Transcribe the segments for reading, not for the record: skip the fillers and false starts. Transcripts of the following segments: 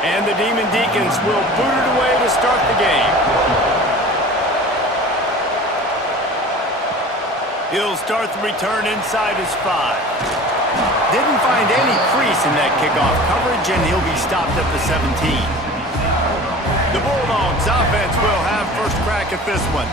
And the Demon Deacons will boot it away to start the game. He'll start the return inside his 5. Didn't find any crease in that kickoff coverage, and he'll be stopped at the 17. The Bulldogs offense will have first crack at this one.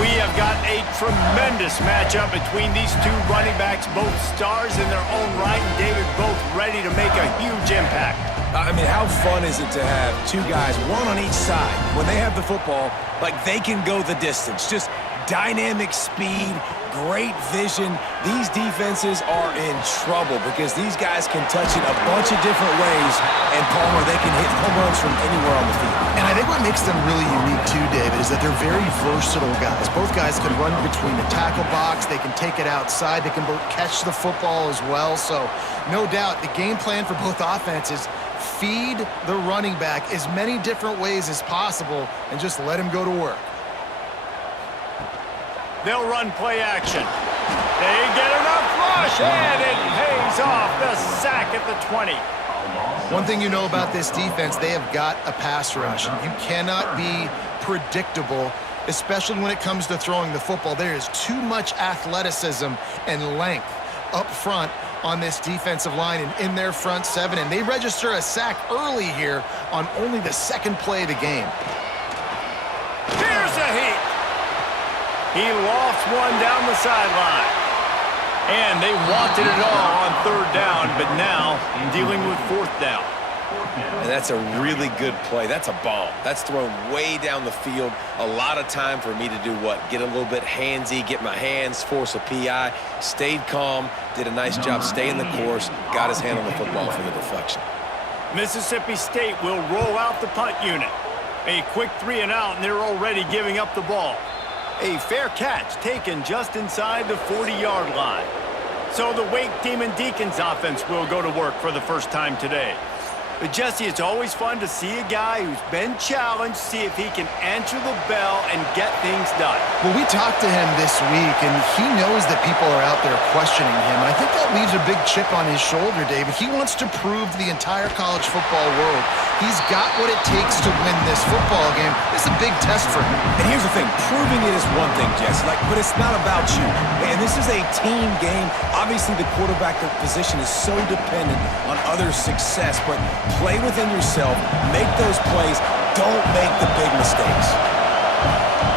We have got a tremendous matchup between these two running backs, both stars in their own right, and David, both ready to make a huge impact. I mean, how fun is it to have two guys, one on each side, when they have the football, like they can go the distance. Just dynamic speed, great vision. These defenses are in trouble because these guys can touch it a bunch of different ways, and Palmer, they can hit home runs from anywhere on the field. And I think what makes them really unique too, David, is that they're very versatile guys. Both guys can run between the tackle box, they can take it outside, they can both catch the football as well. So no doubt the game plan for both offenses, feed the running back as many different ways as possible and just let him go to work. They'll run play action. They get enough rush, and it pays off. The sack at the 20. One thing you know about this defense, they have got a pass rush. You cannot be predictable, especially when it comes to throwing the football. There is too much athleticism and length up front on this defensive line and in their front 7, and they register a sack early here on only the second play of the game. Here's a heat. He lofts one down the sideline. And they wanted it all on 3rd down, but now dealing with 4th down. And that's a really good play. That's a bomb. That's thrown way down the field. A lot of time for me to do what? Get a little bit handsy, get my hands, force a PI, stayed calm, did a nice job staying the course, got his hand on the football for the deflection. Mississippi State will roll out the punt unit. A quick 3 and out, and they're already giving up the ball. A fair catch taken just inside the 40-yard line. So the Wake Demon Deacons offense will go to work for the first time today. But Jesse, it's always fun to see a guy who's been challenged, see if he can answer the bell and get things done. Well, we talked to him this week, and he knows that people are out there questioning him. And I think that leaves a big chip on his shoulder, David. He wants to prove to the entire college football world he's got what it takes to win this football game. It's a big test for him. And here's the thing. Proving it is one thing, Jesse, but it's not about you. And this is a team game. Obviously, the quarterback position is so dependent on others' success, but play within yourself, make those plays, don't make the big mistakes.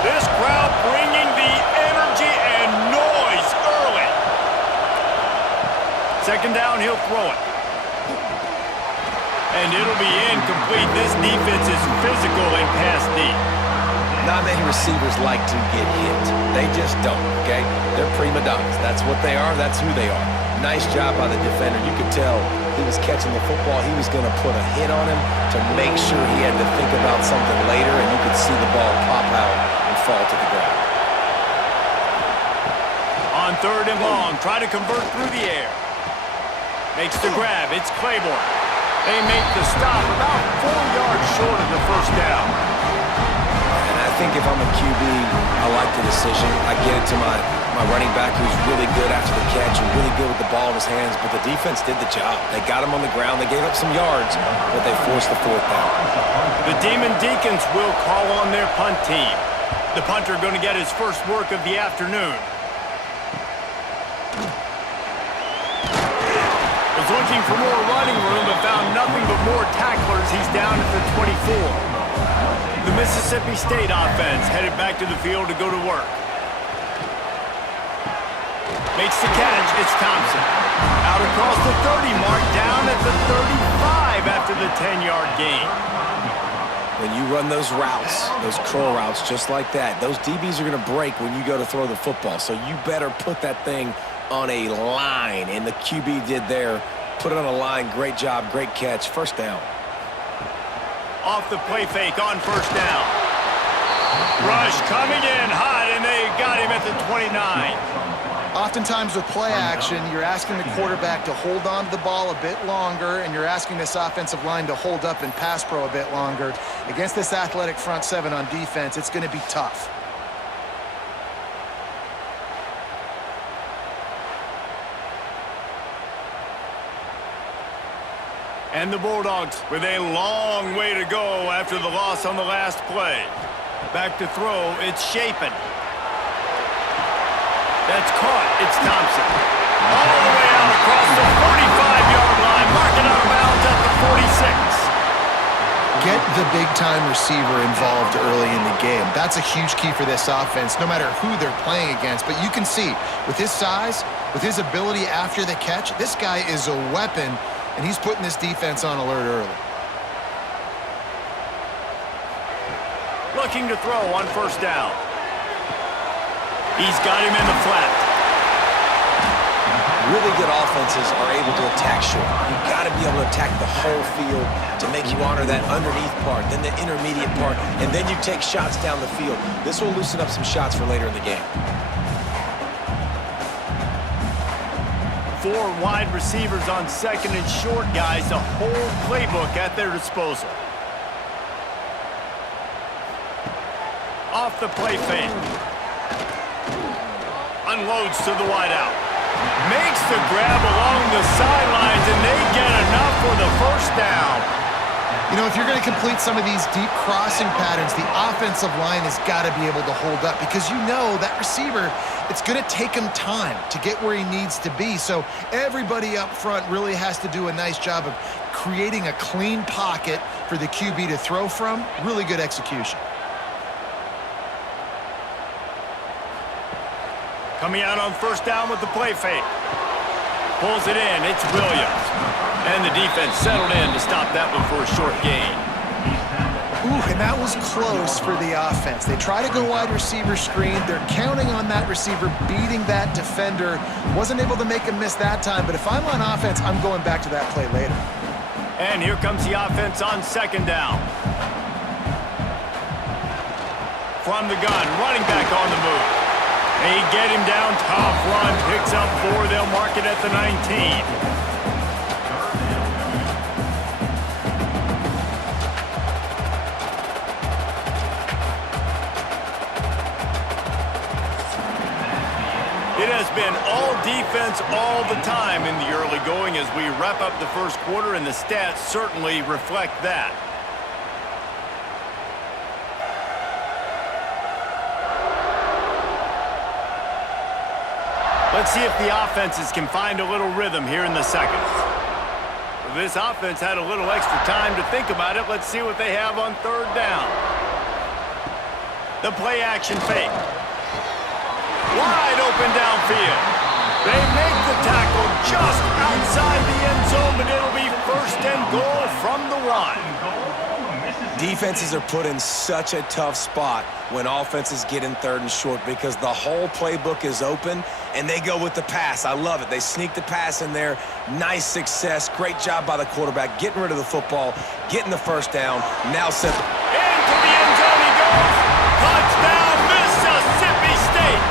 This crowd bringing the energy and noise early. 2nd down, he'll throw it. And it'll be incomplete. This defense is physical and pass deep. Not many receivers like to get hit. They just don't, okay? They're prima donnas. That's what they are. That's who they are. Nice job by the defender. You could tell he was catching the football. He was going to put a hit on him to make sure he had to think about something later, and you could see the ball pop out and fall to the ground. On 3rd and long, try to convert through the air. Makes the grab. It's Claiborne. They make the stop about 4 yards short of the 1st down. And I think if I'm a QB, I like the decision. I get it to my running back who's really good after the catch and really good with the ball in his hands, but the defense did the job. They got him on the ground. They gave up some yards, but they forced the 4th down. The Demon Deacons will call on their punt team. The punter going to get his first work of the afternoon. Was looking for more running room, but found nothing but more tacklers. He's down at the 24. The Mississippi State offense headed back to the field to go to work. Makes the catch. It's Thompson. Out across the 30 mark, down at the 35 after the 10-yard gain. When you run those routes, those curl routes just like that, those DBs are going to break when you go to throw the football. So you better put that thing on a line, and the QB did there. Put it on a line. Great job. Great catch. 1st down. Off the play fake on 1st down. Rush coming in hot, and they got him at the 29. Oftentimes with play action, you're asking the quarterback to hold on to the ball a bit longer, and you're asking this offensive line to hold up and pass pro a bit longer. Against this athletic front 7 on defense, it's going to be tough. And the Bulldogs with a long way to go after the loss on the last play. Back to throw, it's Shapen. That's caught, it's Thompson. All the way out across the 45-yard line, marking out of bounds at the 46. Get the big-time receiver involved early in the game. That's a huge key for this offense, no matter who they're playing against. But you can see, with his size, with his ability after the catch, this guy is a weapon, and he's putting this defense on alert early. Looking to throw on first down. He's got him in the flat. Really good offenses are able to attack short. You've got to be able to attack the whole field to make you honor that underneath part, then the intermediate part, and then you take shots down the field. This will loosen up some shots for later in the game. 4 wide receivers on second and short, guys. The whole playbook at their disposal. Off the play fake. Unloads to the wideout. Makes the grab along the sidelines, and they get enough for the first down. You know, if you're going to complete some of these deep crossing patterns, the offensive line has got to be able to hold up because you know that receiver, it's going to take him time to get where he needs to be. So everybody up front really has to do a nice job of creating a clean pocket for the QB to throw from. Really good execution. Coming out on first down with the play fake. Pulls it in. It's Williams. And the defense settled in to stop that one for a short gain. Ooh, and that was close for the offense. They try to go wide receiver screen. They're counting on that receiver beating that defender. Wasn't able to make him miss that time, but if I'm on offense, I'm going back to that play later. And here comes the offense on second down. From the gun, running back on the move. They get him down, tough run, picks up 4, they'll mark it at the 19. It has been all defense all the time in the early going as we wrap up the first quarter, and the stats certainly reflect that. Let's see if the offenses can find a little rhythm here in the second. This offense had a little extra time to think about it. Let's see what they have on third down. The play action fake. Wide open downfield. They make the tackle just outside the end zone, but it'll be first and goal from the 1. Defenses are put in such a tough spot when offenses get in third and short because the whole playbook is open and they go with the pass. I love it. They sneak the pass in there. Nice success. Great job by the quarterback getting rid of the football, getting the first down. Now set into the end zone he goes. Touchdown, Mississippi State.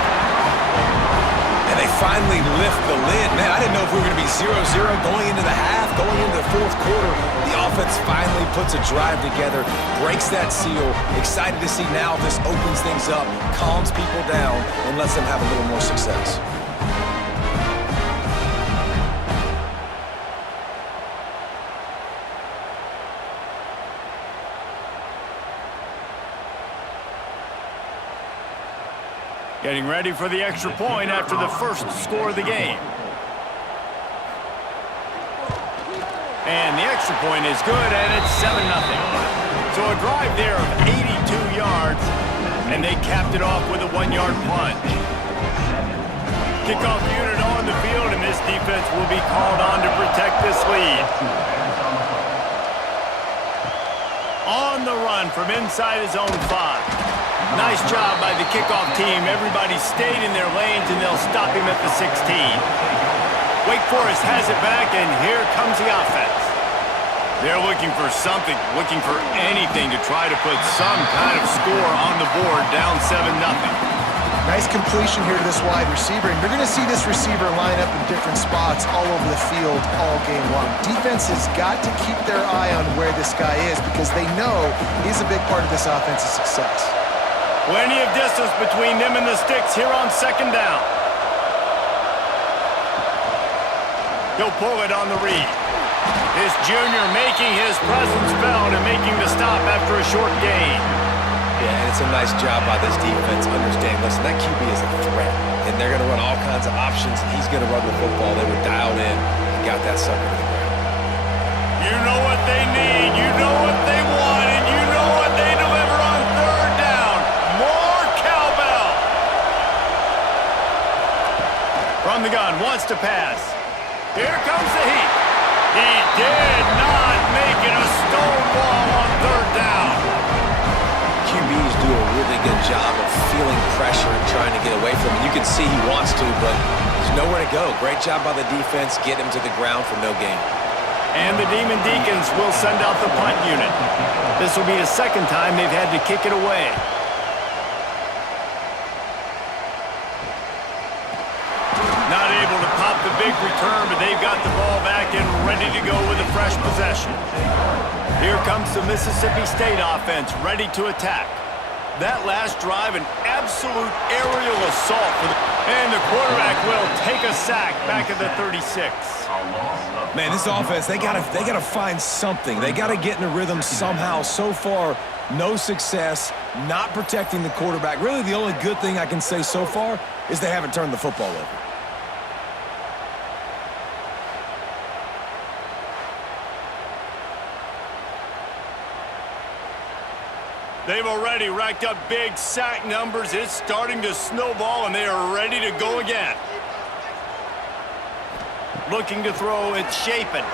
And they finally lift the lid. Man, I didn't know if we were going to be 0-0 going into the half, going into the fourth quarter. The offense finally puts a drive together, breaks that seal. Excited to see now if this opens things up, calms people down, and lets them have a little more success. Getting ready for the extra point after the first score of the game. And the extra point is good, and it's 7-0. So a drive there of 82 yards, and they capped it off with a 1-yard plunge. Kickoff unit on the field, and this defense will be called on to protect this lead. On the run from inside his own 5. Nice job by the kickoff team. Everybody stayed in their lanes, and they'll stop him at the 16. Wake Forest has it back, and here comes the offense. They're looking for something, looking for anything to try to put some kind of score on the board, down 7-0. Nice completion here to this wide receiver, and you're going to see this receiver line up in different spots all over the field all game long. Defense has got to keep their eye on where this guy is because they know he's a big part of this offense's success. Plenty of distance between them and the sticks here on second down. He'll pull it on the read. This junior making his presence felt and making the stop after a short gain. Yeah, and it's a nice job by this defense. Understand, listen, that QB is a threat, and they're going to run all kinds of options, and he's going to run the football. They were dialed in and got that sucker to the ground. You know what they need, you know what they want, and you know what they deliver on third down. More cowbell. From the gun, wants to pass. Here comes the heat. He did not make it a stonewall on third down. QBs do a really good job of feeling pressure and trying to get away from it. You can see he wants to, but there's nowhere to go. Great job by the defense. Get him to the ground for no gain. And the Demon Deacons will send out the punt unit. This will be the second time they've had to kick it away. Not able to pop the big return, but they've got the ball back and ready to go with a fresh possession. Here comes the Mississippi State offense, ready to attack. That last drive, an absolute aerial assault for and the quarterback will take a sack back at the 36. Man, this offense, they gotta find something. They gotta get in a rhythm somehow. So far, no success, not protecting the quarterback. Really, the only good thing I can say so far is they haven't turned the football over. They've already racked up big sack numbers. It's starting to snowball, and they are ready to go again. Looking to throw, it's Shapen.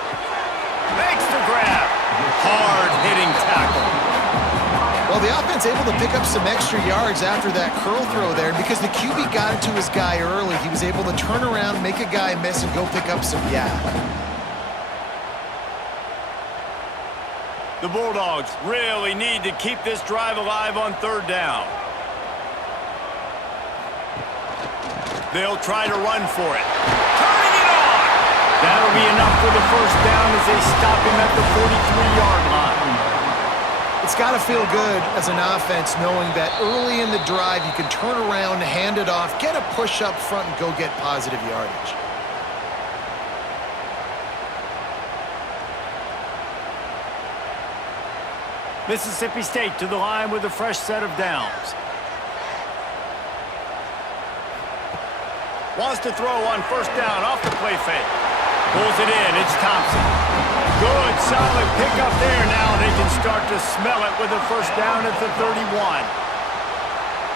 Makes the grab. Hard-hitting tackle. Well, the offense able to pick up some extra yards after that curl throw there. Because the QB got it to his guy early, he was able to turn around, make a guy miss, and go pick up some yak. The Bulldogs really need to keep this drive alive on third down. They'll try to run for it. Turning it on! That'll be enough for the first down as they stop him at the 43-yard line. It's got to feel good as an offense knowing that early in the drive you can turn around, hand it off, get a push up front, and go get positive yardage. Mississippi State to the line with a fresh set of downs. Wants to throw on first down off the play fake. Pulls it in. It's Thompson. Good, solid pickup there. Now they can start to smell it with a first down at the 31.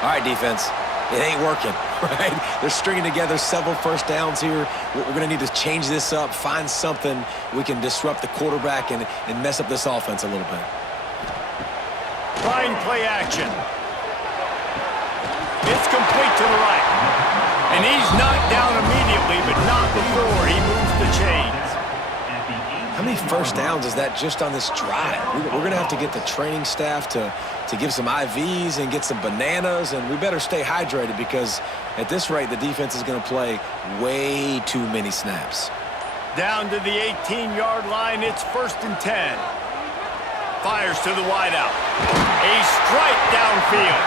All right, defense. It ain't working, right? They're stringing together several first downs here. We're going to need to change this up, find something we can disrupt the quarterback and mess up this offense a little bit. Trying play action. It's complete to the right. And he's knocked down immediately, but not before he moves the chains. How many first downs is that just on this drive? We're going to have to get the training staff to give some IVs and get some bananas, and we better stay hydrated because at this rate, the defense is going to play way too many snaps. Down to the 18-yard line, it's 1st and 10. Fires to the wideout. A strike downfield.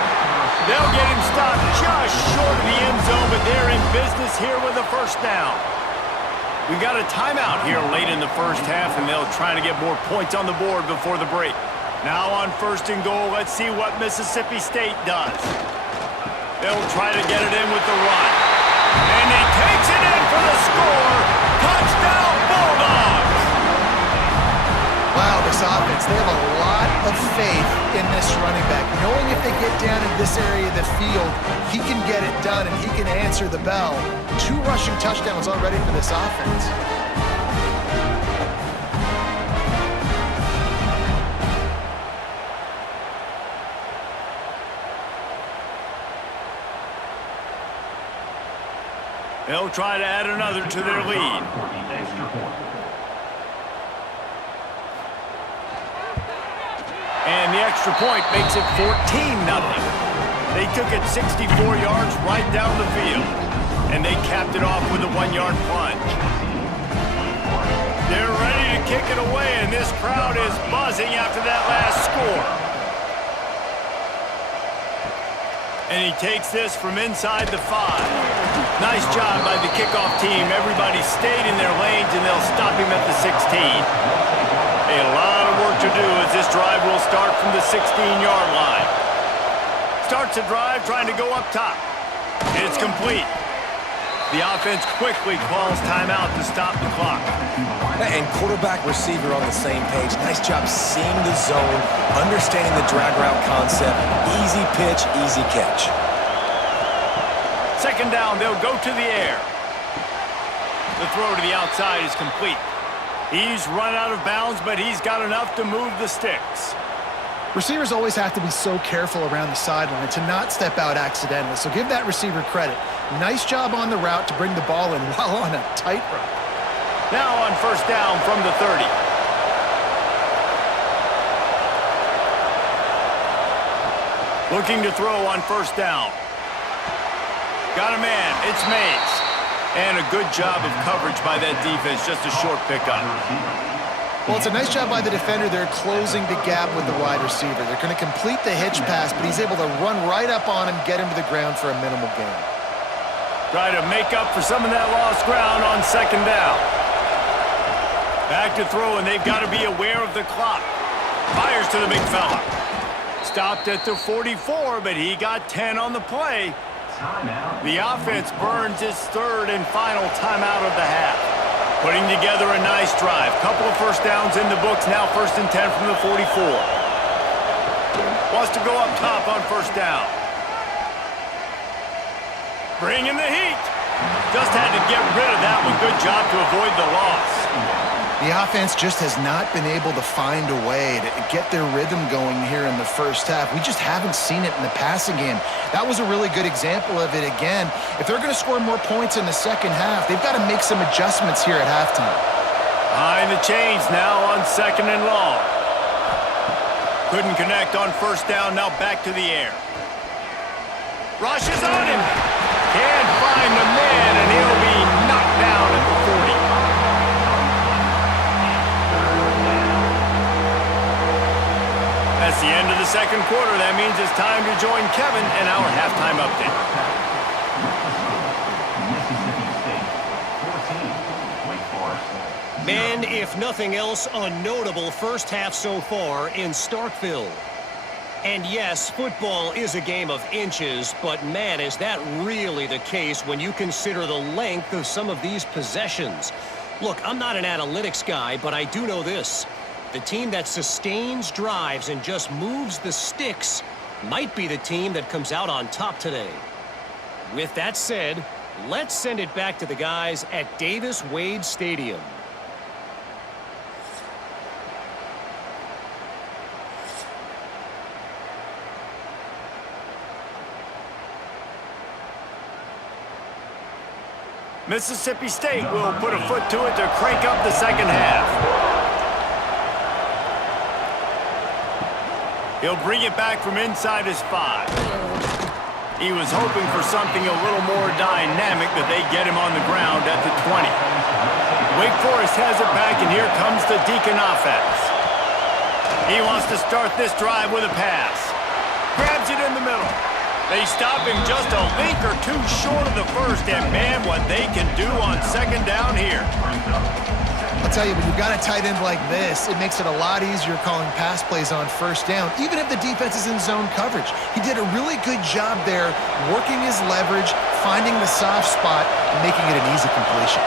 They'll get him stopped just short of the end zone, but they're in business here with a first down. We got a timeout here late in the first half, and they'll try to get more points on the board before the break. Now on 1st and goal, let's see what Mississippi State does. They'll try to get it in with the run. And he takes it in for the score. Touchdown, Bulldogs! Wow, this offense, they have a lot of faith in this running back. Knowing if they get down in this area of the field, he can get it done and he can answer the bell. 2 rushing touchdowns already for this offense. They'll try to add another to their lead. And the extra point makes it 14-0. They took it 64 yards right down the field. And they capped it off with a 1-yard plunge. They're ready to kick it away, and this crowd is buzzing after that last score. And he takes this from inside the 5. Nice job by the kickoff team. Everybody stayed in their lanes, and they'll stop him at the 16. A lot of work to do as this drive will start from the 16-yard line. Starts the drive trying to go up top. It's complete. The offense quickly calls timeout to stop the clock. And quarterback receiver on the same page. Nice job seeing the zone, understanding the drag route concept. Easy pitch, easy catch. Second down, they'll go to the air. The throw to the outside is complete. He's run out of bounds, but he's got enough to move the sticks. Receivers always have to be so careful around the sideline to not step out accidentally, so give that receiver credit. Nice job on the route to bring the ball in while on a tightrope. Now on first down from the 30. Looking to throw on first down. Got a man, it's Mays. And a good job of coverage by that defense, just a short pickup. Well, it's a nice job by the defender. They're closing the gap with the wide receiver. They're going to complete the hitch pass, but he's able to run right up on him, get him to the ground for a minimal gain. Try to make up for some of that lost ground on second down. Back to throw, and they've got to be aware of the clock. Fires to the big fella. Stopped at the 44, but he got 10 on the play. The offense burns its third and final timeout of the half. Putting together a nice drive. Couple of first downs in the books. Now 1st and 10 from the 44. Wants to go up top on first down. Bringing the heat. Just had to get rid of that one. Good job to avoid the loss. The offense just has not been able to find a way to get their rhythm going here in the first half. We just haven't seen it in the passing game. That was a really good example of it again. If they're going to score more points in the second half, they've got to make some adjustments here at halftime. Behind the chains now on second and long. Couldn't connect on first down, now back to the air. Rushes on him. Can't find the man, and he'll be knocked down at the 40. That's the end of the second quarter. That means it's time to join Kevin in our halftime update. Man, if nothing else, a notable first half so far in Starkville. And yes, football is a game of inches, but man, is that really the case when you consider the length of some of these possessions. Look, I'm not an analytics guy, but I do know this. The team that sustains drives and just moves the sticks might be the team that comes out on top today. With that said, let's send it back to the guys at Davis-Wade Stadium. Mississippi State will put a foot to it to crank up the second half. He'll bring it back from inside his 5. He was hoping for something a little more dynamic, but they get him on the ground at the 20. Wake Forest has it back, and here comes the Deacon offense. He wants to start this drive with a pass. Grabs it in the middle. They stop him just a link or two short of the first, and man, what they can do on second down here. I'll tell you, when you've got a tight end like this, it makes it a lot easier calling pass plays on first down, even if the defense is in zone coverage. He did a really good job there, working his leverage, finding the soft spot, and making it an easy completion.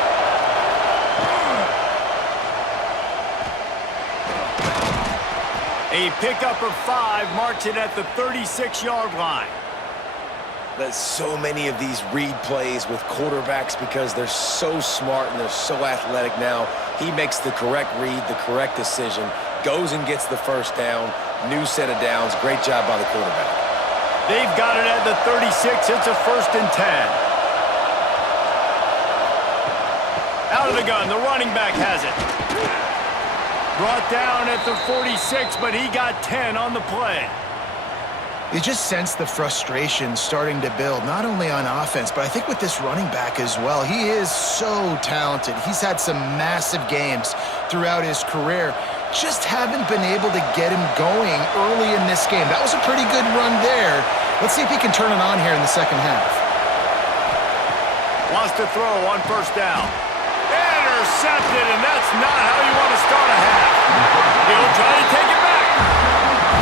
A pickup of 5 marks it at the 36-yard line. There's so many of these read plays with quarterbacks because they're so smart and they're so athletic now. He makes the correct read, the correct decision, goes and gets the first down, new set of downs. Great job by the quarterback. They've got it at the 36. It's a 1st and 10. Out of the gun, the running back has it. Brought down at the 46, but he got 10 on the play. You just sense the frustration starting to build, not only on offense, but I think with this running back as well. He is so talented. He's had some massive games throughout his career. Just haven't been able to get him going early in this game. That was a pretty good run there. Let's see if he can turn it on here in the second half. Wants to throw on first down. Intercepted, and that's not how you want to start a half. He'll try to take it back.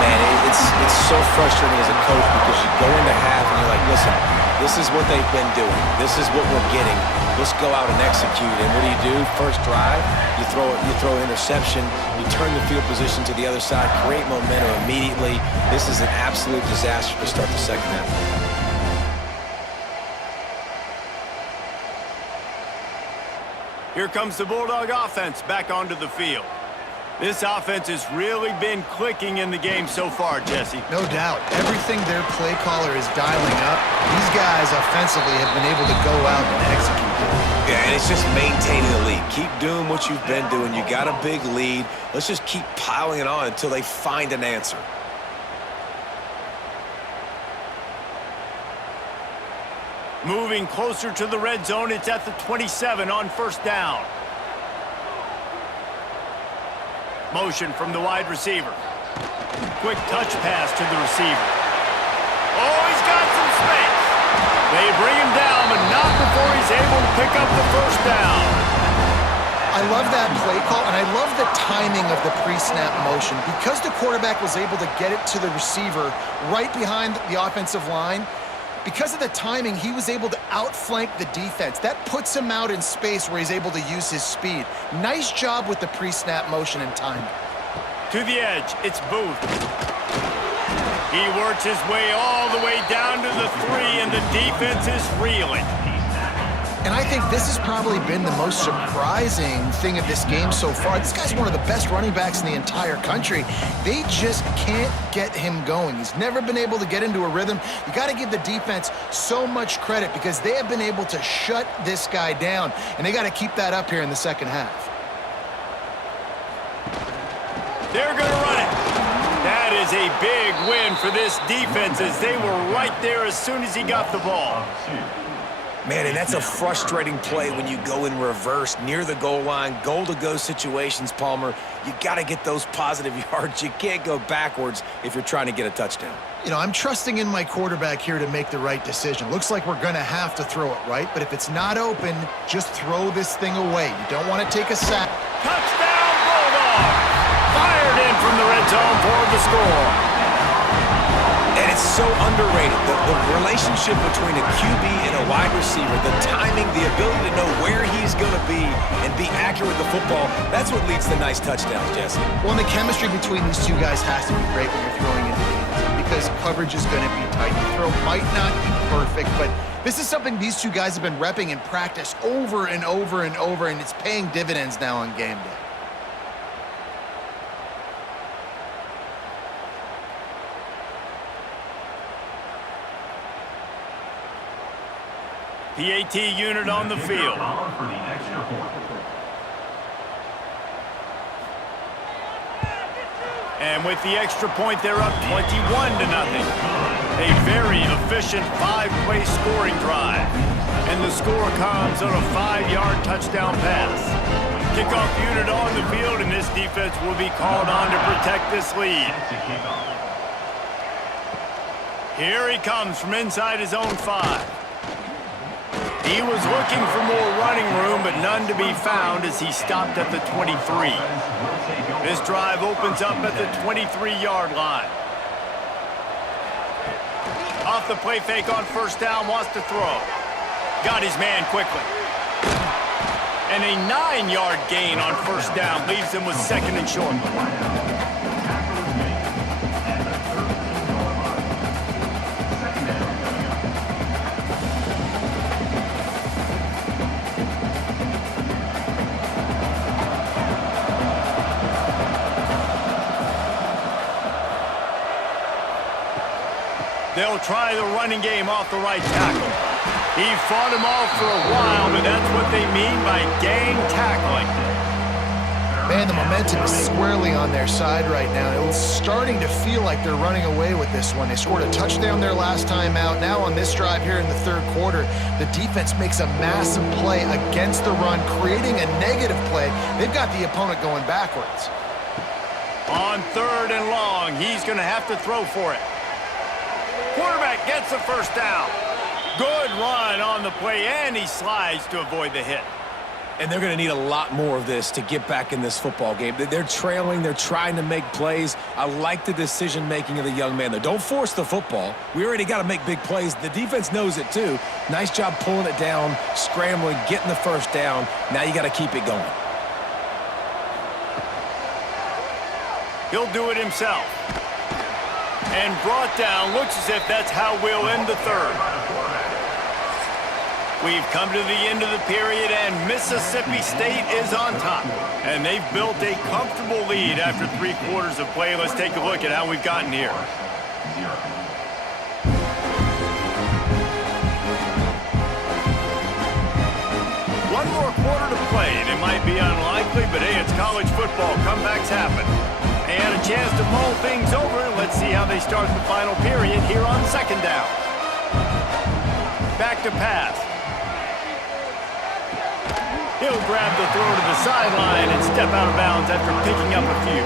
Man, it's so frustrating as a coach because you go into half and you're like, listen, this is what they've been doing. This is what we're getting. Let's go out and execute. And what do? First drive, you throw an interception, you turn the field position to the other side, create momentum immediately. This is an absolute disaster to start the second half. Here comes the Bulldog offense back onto the field. This offense has really been clicking in the game so far, Jesse. No doubt. Everything their play caller is dialing up, these guys offensively have been able to go out and execute. Yeah, and it's just maintaining the lead. Keep doing what you've been doing. You got a big lead. Let's just keep piling it on until they find an answer. Moving closer to the red zone, it's at the 27 on first down. Motion from the wide receiver. Quick touch pass to the receiver. Oh, he's got some space. They bring him down, but not before he's able to pick up the first down. I love that play call, and I love the timing of the pre-snap motion. Because the quarterback was able to get it to the receiver right behind the offensive line, because of the timing, he was able to outflank the defense. That puts him out in space where he's able to use his speed. Nice job with the pre-snap motion and timing. To the edge, it's Booth. He works his way all the way down to the 3, and the defense is reeling. And I think this has probably been the most surprising thing of this game so far. This guy's one of the best running backs in the entire country. They just can't get him going. He's never been able to get into a rhythm. You got to give the defense so much credit because they have been able to shut this guy down, and they got to keep that up here in the second half. They're going to run it. That is a big win for this defense as they were right there as soon as he got the ball. Man, and that's a frustrating play when you go in reverse near the goal line, goal-to-go situations, Palmer. You got to get those positive yards. You can't go backwards if you're trying to get a touchdown. You know, I'm trusting in my quarterback here to make the right decision. Looks like we're going to have to throw it, right? But if it's not open, just throw this thing away. You don't want to take a sack. Touchdown, Bulldogs! Fired in from the red zone for the score. And it's so underrated. The relationship between a QB and a wide receiver, the timing, the ability to know where he's going to be and be accurate with the football, that's what leads to nice touchdowns, Jesse. Well, and the chemistry between these two guys has to be great when you're throwing into the end zone because coverage is going to be tight. The throw might not be perfect, but this is something these two guys have been repping in practice over and over and over, and it's paying dividends now on game day. PAT unit on the field. And with the extra point, they're up 21-0. A very efficient 5-play scoring drive. And the score comes on a 5-yard touchdown pass. Kickoff unit on the field, and this defense will be called on to protect this lead. Here he comes from inside his own 5. He was looking for more running room, but none to be found as he stopped at the 23. This drive opens up at the 23-yard line. Off the play fake on first down, wants to throw. Got his man quickly. And a 9-yard gain on first down leaves him with second and short. They'll try the running game off the right tackle. He fought him off for a while, but that's what they mean by gang tackling. Man, the momentum is squarely on their side right now. It's starting to feel like they're running away with this one. They scored a touchdown their last time out. Now on this drive here in the third quarter, the defense makes a massive play against the run, creating a negative play. They've got the opponent going backwards. On third and long, he's going to have to throw for it. Quarterback gets the first down. Good run on the play, and he slides to avoid the hit. And they're going to need a lot more of this to get back in this football game. They're trailing. They're trying to make plays. I like the decision-making of the young man, though. Don't force the football. We already got to make big plays. The defense knows it, too. Nice job pulling it down, scrambling, getting the first down. Now you got to keep it going. He'll do it himself. And brought down. Looks as if that's how we'll end the third. We've come to the end of the period, and Mississippi State is on top. And they've built a comfortable lead after 3 quarters of play. Let's take a look at how we've gotten here. One more quarter to play, and it might be unlikely, but hey, it's college football. Comebacks happen. And a chance to mull things over. Let's see how they start the final period here on second down. Back to pass. He'll grab the throw to the sideline and step out of bounds after picking up a few.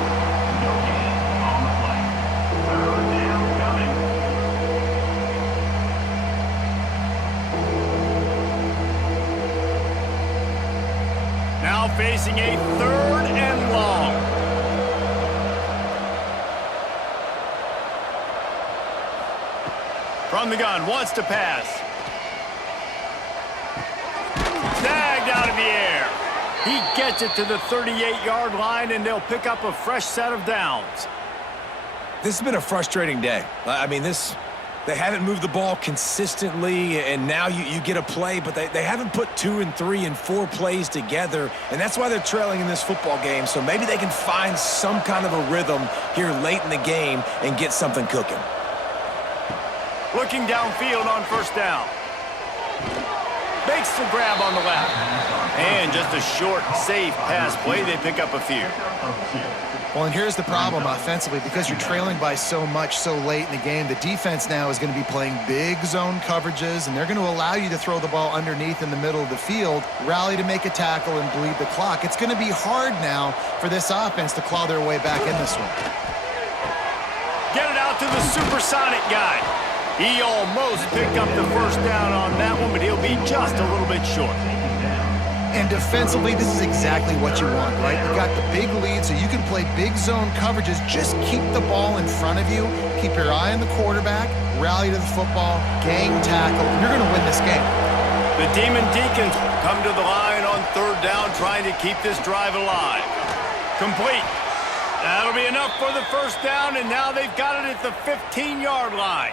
Now facing a 3rd and long. From the gun, wants to pass. Snagged out of the air. He gets it to the 38-yard line, and they'll pick up a fresh set of downs. This has been a frustrating day. I mean, they haven't moved the ball consistently, and now you get a play, but they haven't put 2 and 3 and 4 plays together, and that's why they're trailing in this football game. So maybe they can find some kind of a rhythm here late in the game and get something cooking. Looking downfield on first down. Makes the grab on the left. And just a short, safe pass play. They pick up a few. Well, and here's the problem offensively. Because you're trailing by so much so late in the game, the defense now is going to be playing big zone coverages, and they're going to allow you to throw the ball underneath in the middle of the field, rally to make a tackle, and bleed the clock. It's going to be hard now for this offense to claw their way back in this one. Get it out to the supersonic guy. He almost picked up the first down on that one, but he'll be just a little bit short. And defensively, this is exactly what you want, right? You got the big lead, so you can play big zone coverages. Just keep the ball in front of you. Keep your eye on the quarterback. Rally to the football. Gang tackle. And you're going to win this game. The Demon Deacons come to the line on 3rd down, trying to keep this drive alive. Complete. That'll be enough for the first down, and now they've got it at the 15-yard line.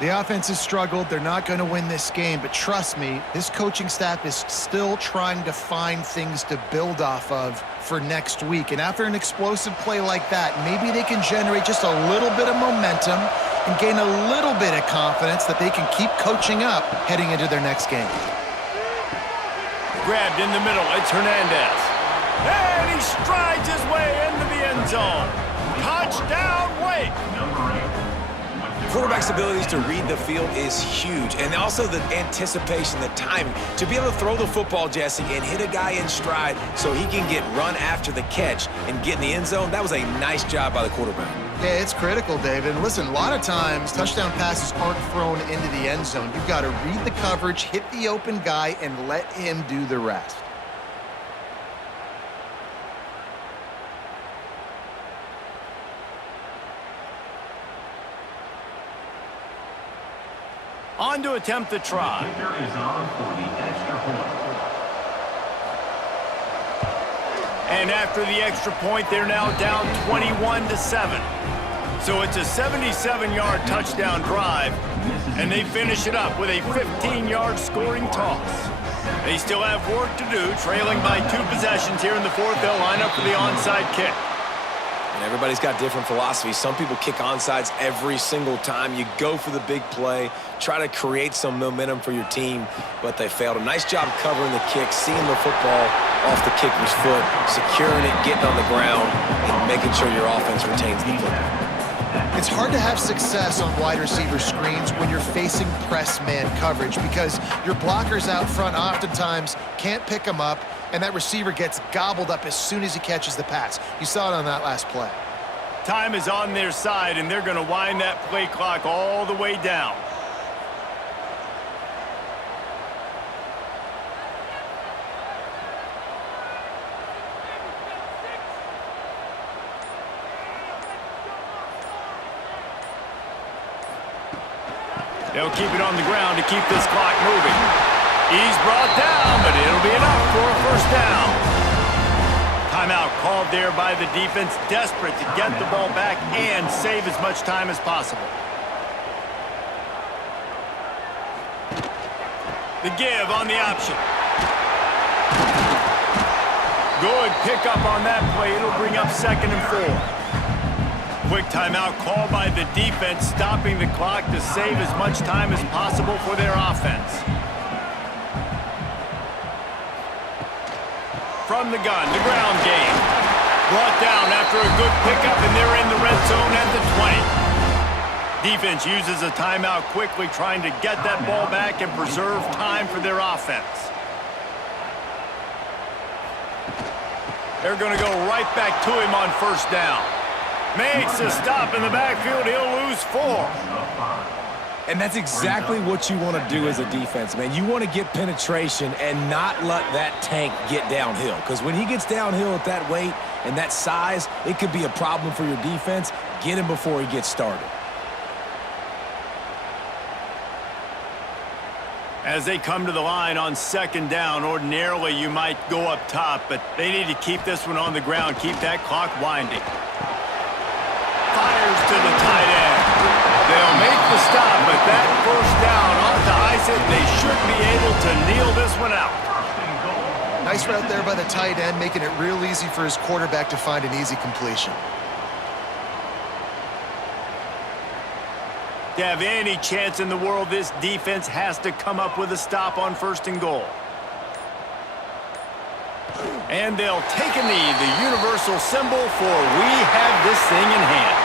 The offense has struggled. They're not going to win this game, but trust me, this coaching staff is still trying to find things to build off of for next week. And after an explosive play like that, maybe they can generate just a little bit of momentum and gain a little bit of confidence that they can keep coaching up heading into their next game. Grabbed in the middle. It's Hernandez. And he strides his way into the end zone. Touchdown, Wake. Quarterback's abilities to read the field is huge, and also the anticipation, the timing. To be able to throw the football, Jesse, and hit a guy in stride so he can get run after the catch and get in the end zone, that was a nice job by the quarterback. Yeah, it's critical, David. And listen, a lot of times touchdown passes aren't thrown into the end zone. You've got to read the coverage, hit the open guy, and let him do the rest. On to attempt the try. And after the extra point, they're now down 21-7. So it's a 77-yard touchdown drive, and they finish it up with a 15-yard scoring toss. They still have work to do, trailing by 2 possessions here in the 4th. They'll line up for the onside kick. And everybody's got different philosophies. Some people kick onside every single time. You go for the big play, try to create some momentum for your team, but they failed. A nice job covering the kick, seeing the football off the kicker's foot, securing it, getting on the ground, and making sure your offense retains the football. It's hard to have success on wide receiver screens when you're facing press man coverage because your blockers out front oftentimes can't pick them up, and that receiver gets gobbled up as soon as he catches the pass. You saw it on that last play. Time is on their side, and they're going to wind that play clock all the way down. They'll keep it on the ground to keep this clock moving. He's brought down, but it'll be enough for a first down. Timeout called there by the defense, desperate to get the ball back and save as much time as possible. The give on the option. Good pickup on that play. It'll bring up 2nd and 4. Quick timeout called by the defense, stopping the clock to save as much time as possible for their offense. From the gun, the ground game. Brought down after a good pickup, and they're in the red zone at the 20. Defense uses a timeout quickly, trying to get that ball back and preserve time for their offense. They're going to go right back to him on first down. Makes a stop in the backfield. He'll lose 4. And that's exactly what you want to do as a defense, man. You want to get penetration and not let that tank get downhill. Because when he gets downhill at that weight and that size, it could be a problem for your defense. Get him before he gets started. As they come to the line on 2nd down, ordinarily you might go up top, but they need to keep this one on the ground, keep that clock winding. Fires to the tight end. They'll make the stop, but that first down ought to ice it. They should be able to kneel this one out. Nice route there by the tight end, making it real easy for his quarterback to find an easy completion. To have any chance in the world, this defense has to come up with a stop on 1st and goal. And they'll take a knee, the universal symbol for we have this thing in hand.